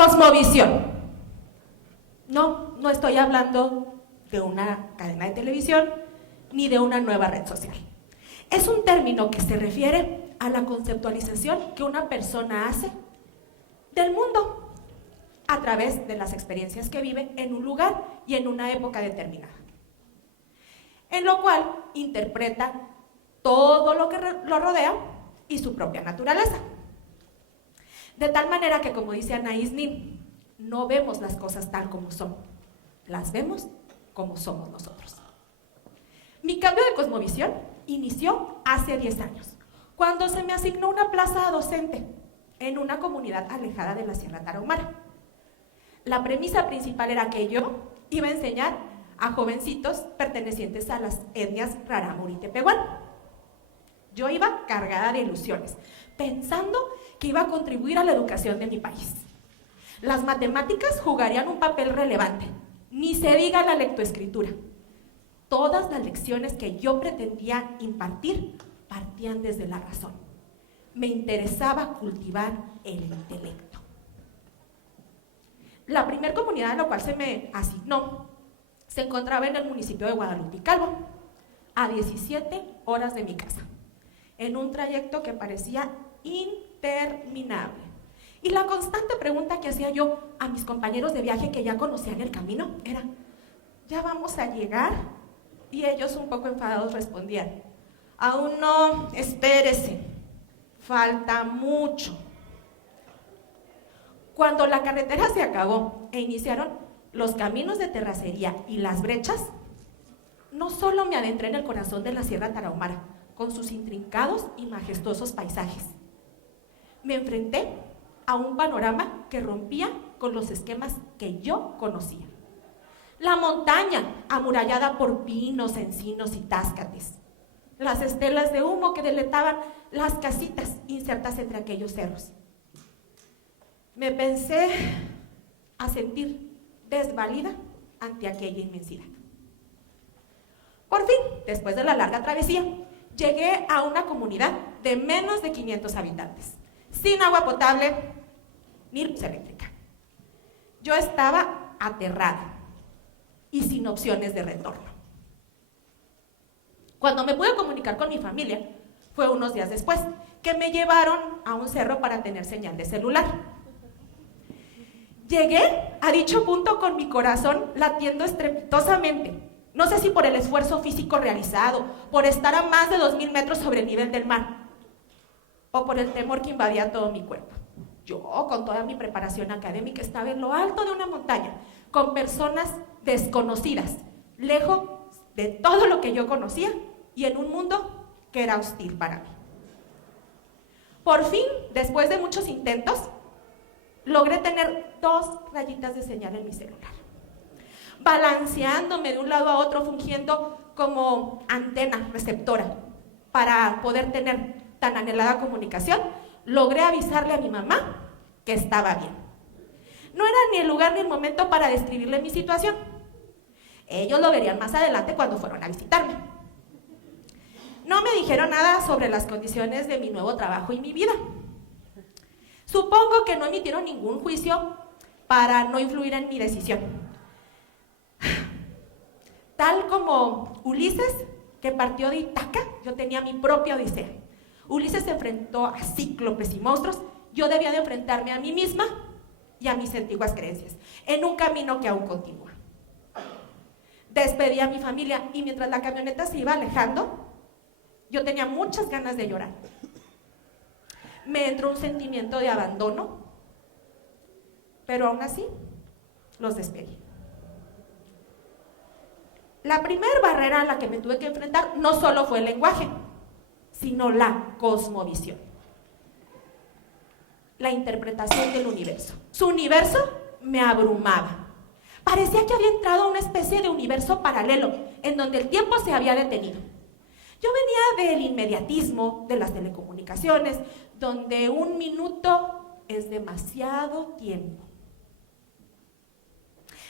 Cosmovisión. No estoy hablando de una cadena de televisión ni de una nueva red social. Es un término que se refiere a la conceptualización que una persona hace del mundo a través de las experiencias que vive en un lugar y en una época determinada, en lo cual interpreta todo lo que lo rodea y su propia naturaleza. De tal manera que, como dice Anaïs Nin, no vemos las cosas tal como son, las vemos como somos nosotros. Mi cambio de cosmovisión inició hace 10 años, cuando se me asignó una plaza docente en una comunidad alejada de la Sierra Tarahumara. La premisa principal era que yo iba a enseñar a jovencitos pertenecientes a las etnias Rarámuri y Tepehuán. Yo iba cargada de ilusiones, pensando que iba a contribuir a la educación de mi país. Las matemáticas jugarían un papel relevante, ni se diga la lectoescritura. Todas las lecciones que yo pretendía impartir partían desde la razón. Me interesaba cultivar el intelecto. La primera comunidad a la cual se me asignó se encontraba en el municipio de Guadalupe y Calvo, a 17 horas de mi casa, en un trayecto que parecía interminable. Y la constante pregunta que hacía yo a mis compañeros de viaje que ya conocían el camino era: ¿ya vamos a llegar? Y ellos, un poco enfadados, respondían: aún no, espérese, falta mucho. Cuando la carretera se acabó e iniciaron los caminos de terracería y las brechas, no solo me adentré en el corazón de la Sierra Tarahumara, con sus intrincados y majestuosos paisajes, me enfrenté a un panorama que rompía con los esquemas que yo conocía. La montaña, amurallada por pinos, encinos y táscates. Las estelas de humo que deletaban las casitas insertas entre aquellos cerros. Me pensé a sentir desvalida ante aquella inmensidad. Por fin, después de la larga travesía, llegué a una comunidad de menos de 500 habitantes, sin agua potable ni luz eléctrica. Yo estaba aterrada y sin opciones de retorno. Cuando me pude comunicar con mi familia, fue unos días después, que me llevaron a un cerro para tener señal de celular. Llegué a dicho punto con mi corazón latiendo estrepitosamente, no sé si por el esfuerzo físico realizado, por estar a más de 2000 metros sobre el nivel del mar, o por el temor que invadía todo mi cuerpo. Yo, con toda mi preparación académica, estaba en lo alto de una montaña, con personas desconocidas, lejos de todo lo que yo conocía y en un mundo que era hostil para mí. Por fin, después de muchos intentos, logré tener 2 rayitas de señal en mi celular. Balanceándome de un lado a otro, fungiendo como antena receptora para poder tener tan anhelada comunicación, logré avisarle a mi mamá que estaba bien. No era ni el lugar ni el momento para describirle mi situación. Ellos lo verían más adelante cuando fueron a visitarme. No me dijeron nada sobre las condiciones de mi nuevo trabajo y mi vida. Supongo que no emitieron ningún juicio para no influir en mi decisión. Tal como Ulises, que partió de Ítaca, yo tenía mi propia odisea. Ulises se enfrentó a cíclopes y monstruos, yo debía de enfrentarme a mí misma y a mis antiguas creencias, en un camino que aún continúa. Despedí a mi familia y mientras la camioneta se iba alejando, yo tenía muchas ganas de llorar. Me entró un sentimiento de abandono, pero aún así los despedí. La primera barrera a la que me tuve que enfrentar no solo fue el lenguaje, sino la cosmovisión. La interpretación del universo. Su universo me abrumaba. Parecía que había entrado a una especie de universo paralelo, en donde el tiempo se había detenido. Yo venía del inmediatismo, de las telecomunicaciones, donde un minuto es demasiado tiempo.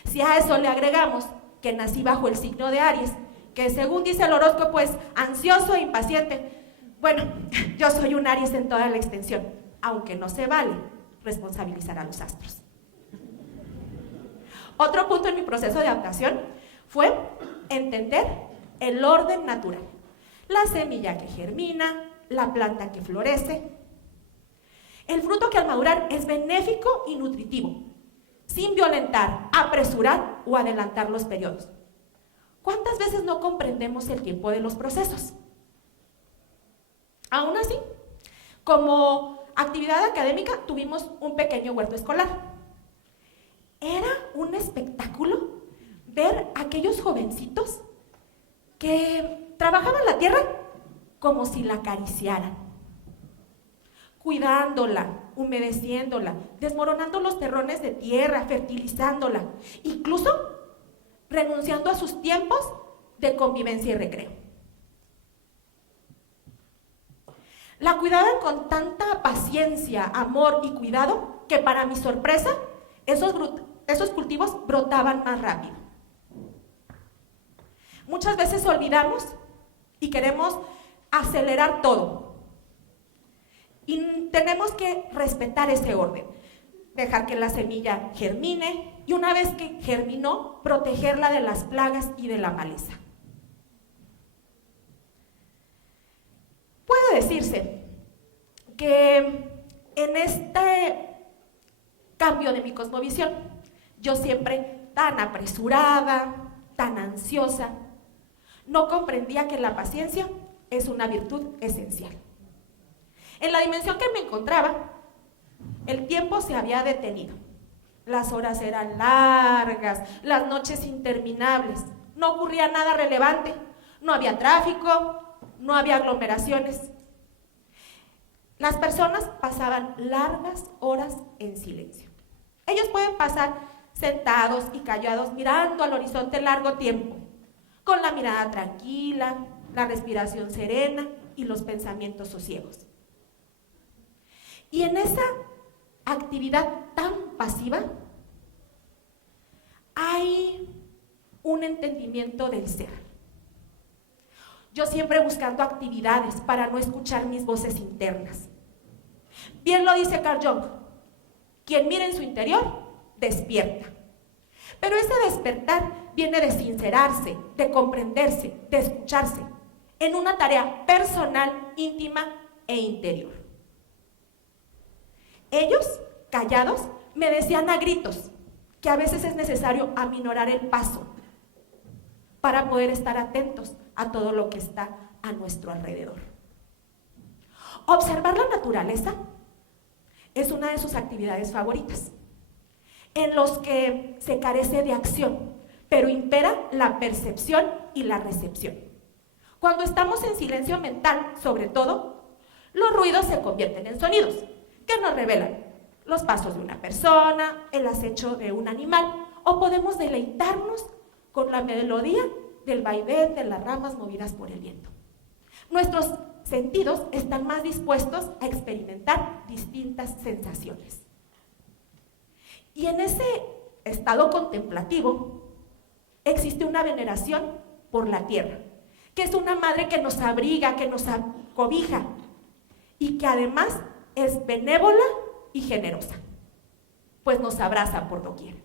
Si a eso le agregamos que nací bajo el signo de Aries, que según dice el horóscopo es ansioso e impaciente, bueno, yo soy un Aries en toda la extensión, aunque no se vale responsabilizar a los astros. Otro punto en mi proceso de adaptación fue entender el orden natural. La semilla que germina, la planta que florece. El fruto que al madurar es benéfico y nutritivo, sin violentar, apresurar o adelantar los periodos. ¿Cuántas veces no comprendemos el tiempo de los procesos? Aún así, como actividad académica tuvimos un pequeño huerto escolar. Era un espectáculo ver a aquellos jovencitos que trabajaban la tierra como si la acariciaran, cuidándola, humedeciéndola, desmoronando los terrones de tierra, fertilizándola, incluso renunciando a sus tiempos de convivencia y recreo. La cuidaban con tanta paciencia, amor y cuidado que para mi sorpresa, esos cultivos brotaban más rápido. Muchas veces olvidamos y queremos acelerar todo. Y tenemos que respetar ese orden, dejar que la semilla germine y una vez que germinó, protegerla de las plagas y de la maleza. Puede decirse que en este cambio de mi cosmovisión, yo siempre tan apresurada, tan ansiosa, no comprendía que la paciencia es una virtud esencial. En la dimensión que me encontraba, el tiempo se había detenido. Las horas eran largas, las noches interminables, no ocurría nada relevante, no había tráfico, no había aglomeraciones. Las personas pasaban largas horas en silencio. Ellos pueden pasar sentados y callados mirando al horizonte largo tiempo, con la mirada tranquila, la respiración serena y los pensamientos sosiegos. Y en esa actividad tan pasiva hay un entendimiento del ser. Yo siempre buscando actividades para no escuchar mis voces internas. Bien lo dice Carl Jung, quien mira en su interior, despierta. Pero ese despertar viene de sincerarse, de comprenderse, de escucharse, en una tarea personal, íntima e interior. Ellos, callados, me decían a gritos que a veces es necesario aminorar el paso para poder estar atentos a todo lo que está a nuestro alrededor. Observar la naturaleza es una de sus actividades favoritas, en los que se carece de acción, pero impera la percepción y la recepción. Cuando estamos en silencio mental, sobre todo, los ruidos se convierten en sonidos que nos revelan los pasos de una persona, el acecho de un animal, o podemos deleitarnos con la melodía del vaivén de las ramas movidas por el viento. Nuestros sentidos están más dispuestos a experimentar distintas sensaciones. Y en ese estado contemplativo existe una veneración por la tierra, que es una madre que nos abriga, que nos acobija y que además es benévola y generosa, pues nos abraza por doquier.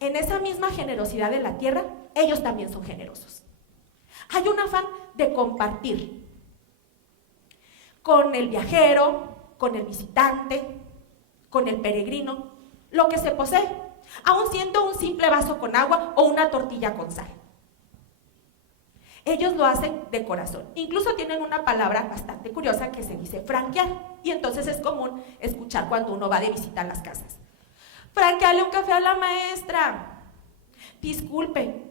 En esa misma generosidad de la tierra, ellos también son generosos. Hay un afán de compartir con el viajero, con el visitante, con el peregrino, lo que se posee, aun siendo un simple vaso con agua o una tortilla con sal. Ellos lo hacen de corazón. Incluso tienen una palabra bastante curiosa que se dice franquear, y entonces es común escuchar cuando uno va de visita a las casas. Franqueale un café a la maestra. Disculpe,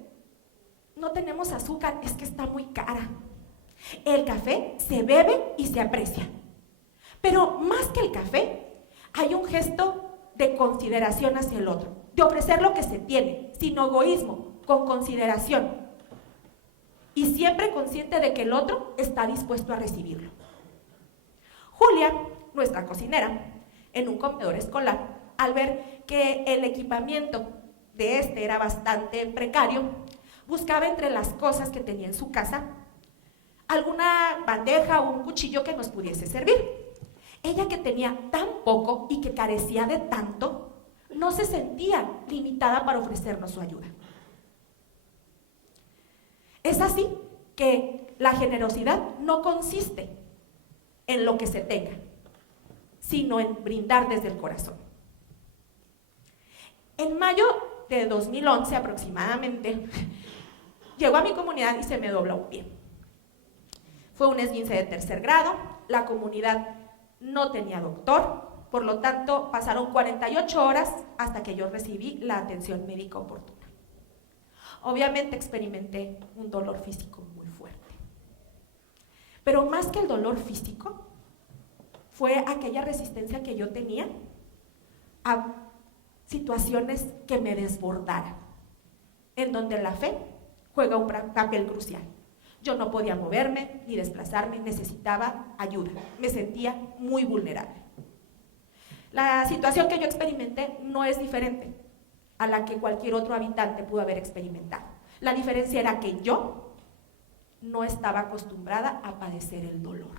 no tenemos azúcar, es que está muy cara. El café se bebe y se aprecia. Pero más que el café, hay un gesto de consideración hacia el otro, de ofrecer lo que se tiene, sin egoísmo, con consideración. Y siempre consciente de que el otro está dispuesto a recibirlo. Julia, nuestra cocinera, en un comedor escolar, al ver que el equipamiento de este era bastante precario, buscaba entre las cosas que tenía en su casa alguna bandeja o un cuchillo que nos pudiese servir. Ella, que tenía tan poco y que carecía de tanto, no se sentía limitada para ofrecernos su ayuda. Es así que la generosidad no consiste en lo que se tenga, sino en brindar desde el corazón. En mayo de 2011 aproximadamente, llegó a mi comunidad y se me dobló un pie. Fue un esguince de 3er grado, la comunidad no tenía doctor, por lo tanto pasaron 48 horas hasta que yo recibí la atención médica oportuna. Obviamente experimenté un dolor físico muy fuerte. Pero más que el dolor físico, fue aquella resistencia que yo tenía a situaciones que me desbordaran, en donde la fe juega un papel crucial. Yo no podía moverme ni desplazarme, necesitaba ayuda, me sentía muy vulnerable. La situación que yo experimenté no es diferente a la que cualquier otro habitante pudo haber experimentado. La diferencia era que yo no estaba acostumbrada a padecer el dolor.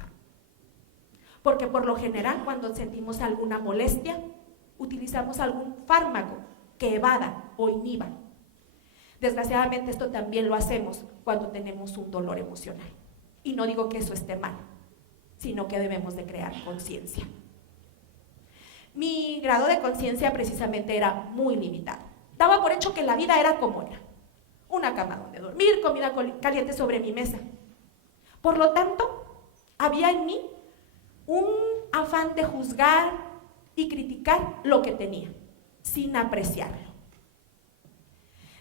Porque por lo general, cuando sentimos alguna molestia, utilizamos algún fármaco que evada o inhiba. Desgraciadamente esto también lo hacemos cuando tenemos un dolor emocional. Y no digo que eso esté mal, sino que debemos de crear conciencia. Mi grado de conciencia precisamente era muy limitado. Daba por hecho que la vida era como era. Una cama donde dormir, comida caliente sobre mi mesa. Por lo tanto, había en mí un afán de juzgar y criticar lo que tenía, sin apreciarlo.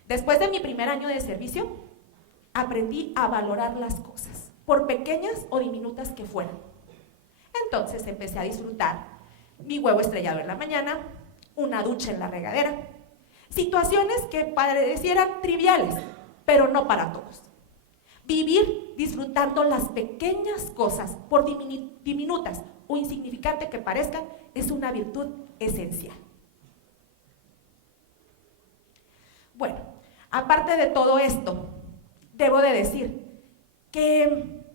Después de mi primer año de servicio, aprendí a valorar las cosas, por pequeñas o diminutas que fueran. Entonces empecé a disfrutar mi huevo estrellado en la mañana, una ducha en la regadera, situaciones que parecieran triviales, pero no para todos. Vivir disfrutando las pequeñas cosas, por diminutas o insignificantes que parezcan, es una virtud esencial. Bueno, aparte de todo esto, debo de decir que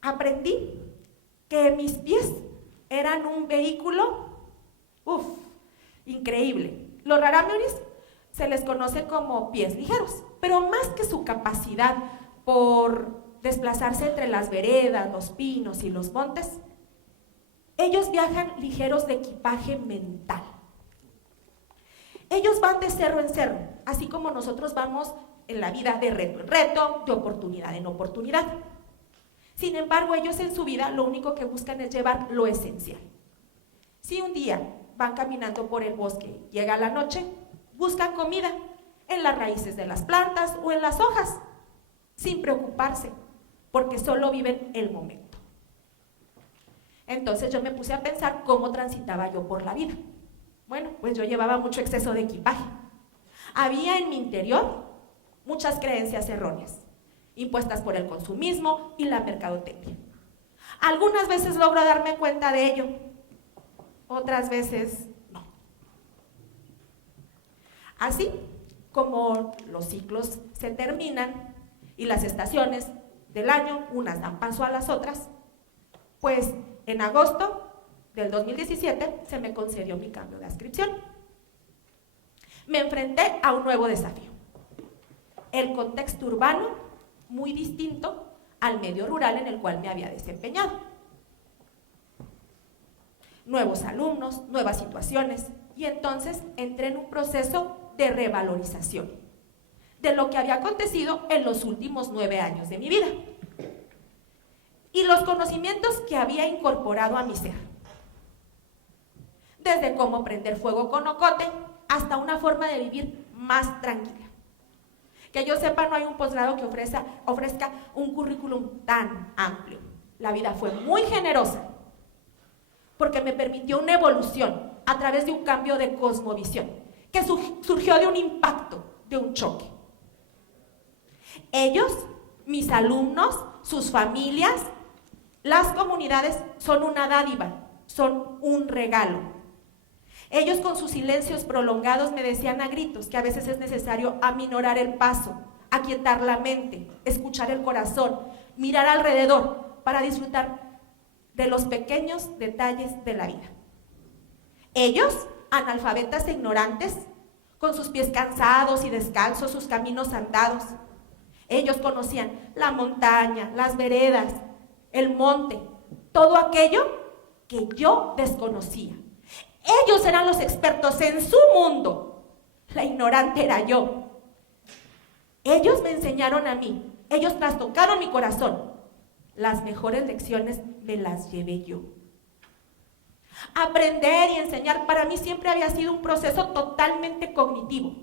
aprendí que mis pies eran un vehículo, increíble. Los rarámuris se les conoce como pies ligeros, pero más que su capacidad por desplazarse entre las veredas, los pinos y los montes, ellos viajan ligeros de equipaje mental. Ellos van de cerro en cerro, así como nosotros vamos en la vida de reto en reto, de oportunidad en oportunidad. Sin embargo, ellos en su vida lo único que buscan es llevar lo esencial. Si un día van caminando por el bosque, llega la noche, buscan comida en las raíces de las plantas o en las hojas, sin preocuparse, porque solo viven el momento. Entonces yo me puse a pensar cómo transitaba yo por la vida. Bueno, pues yo llevaba mucho exceso de equipaje. Había en mi interior muchas creencias erróneas, impuestas por el consumismo y la mercadotecnia. Algunas veces logro darme cuenta de ello, otras veces no. Así como los ciclos se terminan y las estaciones del año, unas dan paso a las otras, pues en agosto del 2017 se me concedió mi cambio de adscripción. Me enfrenté a un nuevo desafío. El contexto urbano, muy distinto al medio rural en el cual me había desempeñado. Nuevos alumnos, nuevas situaciones, y entonces entré en un proceso de revalorización de lo que había acontecido en los últimos 9 años de mi vida y los conocimientos que había incorporado a mi ser. Desde cómo prender fuego con ocote hasta una forma de vivir más tranquila. Que yo sepa, no hay un posgrado que ofrezca un currículum tan amplio. La vida fue muy generosa porque me permitió una evolución a través de un cambio de cosmovisión que surgió de un impacto, de un choque. Ellos, mis alumnos, sus familias, las comunidades son una dádiva, son un regalo. Ellos con sus silencios prolongados me decían a gritos que a veces es necesario aminorar el paso, aquietar la mente, escuchar el corazón, mirar alrededor para disfrutar de los pequeños detalles de la vida. Ellos analfabetas e ignorantes, con sus pies cansados y descalzos, sus caminos andados. Ellos conocían la montaña, las veredas, el monte, todo aquello que yo desconocía. Ellos eran los expertos en su mundo. La ignorante era yo. Ellos me enseñaron a mí. Ellos trastocaron mi corazón. Las mejores lecciones me las llevé yo. Aprender y enseñar para mí siempre había sido un proceso totalmente cognitivo.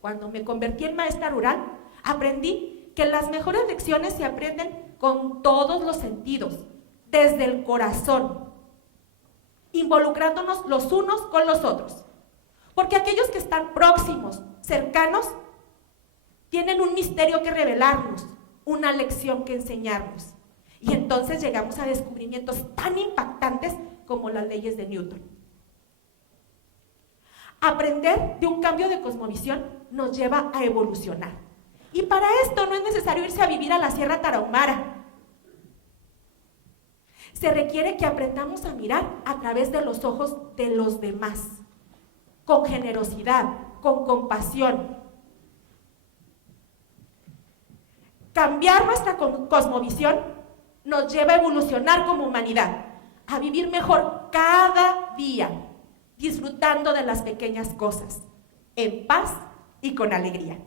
Cuando me convertí en maestra rural, aprendí que las mejores lecciones se aprenden con todos los sentidos, desde el corazón, involucrándonos los unos con los otros. Porque aquellos que están próximos, cercanos, tienen un misterio que revelarnos, una lección que enseñarnos. Y entonces llegamos a descubrimientos tan impactantes como las leyes de Newton. Aprender de un cambio de cosmovisión nos lleva a evolucionar. Y para esto no es necesario irse a vivir a la Sierra Tarahumara. Se requiere que aprendamos a mirar a través de los ojos de los demás, con generosidad, con compasión. Cambiar nuestra cosmovisión nos lleva a evolucionar como humanidad, a vivir mejor cada día, disfrutando de las pequeñas cosas, en paz y con alegría.